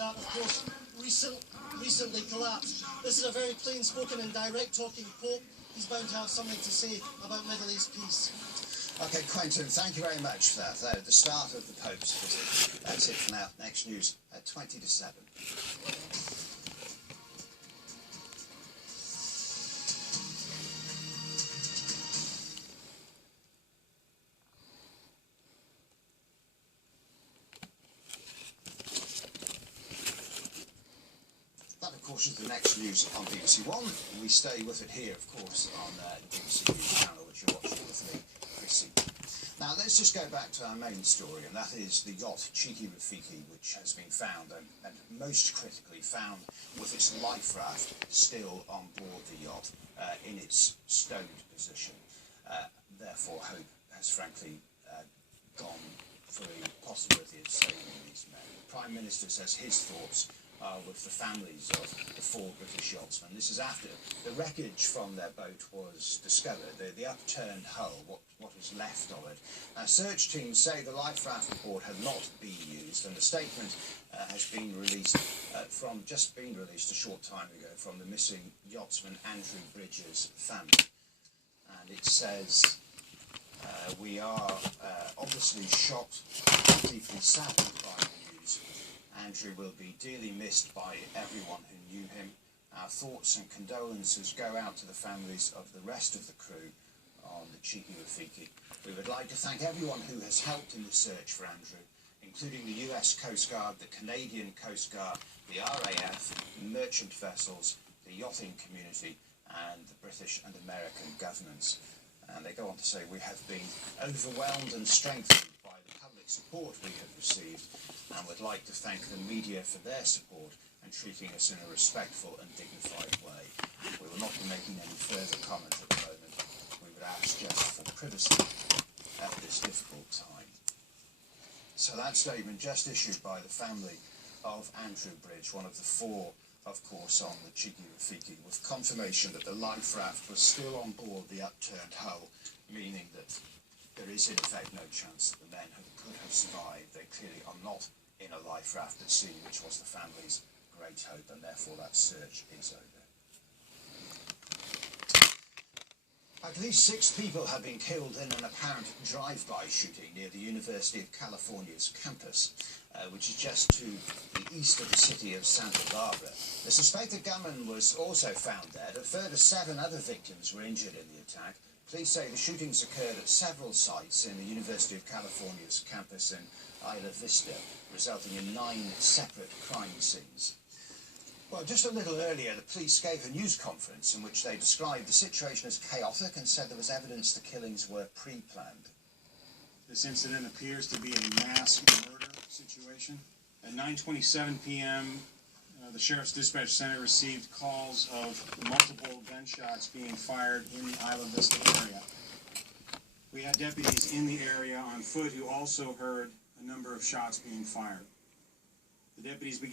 that, of course, recently collapsed. This is a very plain-spoken and direct-talking Pope. He's bound to have something to say about Middle East peace. Okay, Quentin, thank you very much for that. The start of the Pope's visit. That's it for now. Next news at 20 to 7. That, of course, is the next news on BBC One. We stay with it here, of course, on the BBC News channel, which you're watching with me, Chrissy. Now, let's just go back to our main story, and that is the yacht Cheeky Rafiki, which has been found, and most critically found with its life raft still on board the yacht in its stowed position. Therefore, hope has frankly gone for the possibility of saving these men. The Prime Minister says his thoughts are with the families of the 4 British yachtsmen. This is after the wreckage from their boat was discovered, the upturned hull, what is left of it. Search teams say the life raft report had not been used, and the statement has been released just been released a short time ago from the missing yachtsman Andrew Bridges' family. And it says, we are obviously shocked and deeply saddened by the news. Andrew will be dearly missed by everyone who knew him. Our thoughts and condolences go out to the families of the rest of the crew on the Cheeky Rafiki. We would like to thank everyone who has helped in the search for Andrew, including the US Coast Guard, the Canadian Coast Guard, the RAF, merchant vessels, the yachting community, and the British and American governments. And they go on to say, we have been overwhelmed and strengthened by the public support we have received, and would like to thank the media for their support and treating us in a respectful and dignified way. We will not be making any further comment at the moment. We would ask just for privacy at this difficult time. So that statement just issued by the family of Andrew Bridge, one of the 4, of course, on the Cheeky Rafiki, with confirmation that the life raft was still on board the upturned hull, meaning that there is in effect no chance that the men who could have survived. They clearly are not in a life raft at sea, which was the family's great hope, and therefore that search is over. At least 6 people have been killed in an apparent drive-by shooting near the University of California's campus, which is just to the east of the city of Santa Barbara. The suspected gunman was also found dead. A further 7 other victims were injured in the attack. Police say the shootings occurred at several sites in the University of California's campus in Isla Vista, resulting in 9 separate crime scenes. Well, just a little earlier, the police gave a news conference in which they described the situation as chaotic and said there was evidence the killings were pre-planned. This incident appears to be a mass murder situation. At 9:27 p.m., the Sheriff's Dispatch Center received calls of multiple gunshots being fired in the Isla Vista area. We had deputies in the area on foot who also heard a number of shots being fired. The deputies began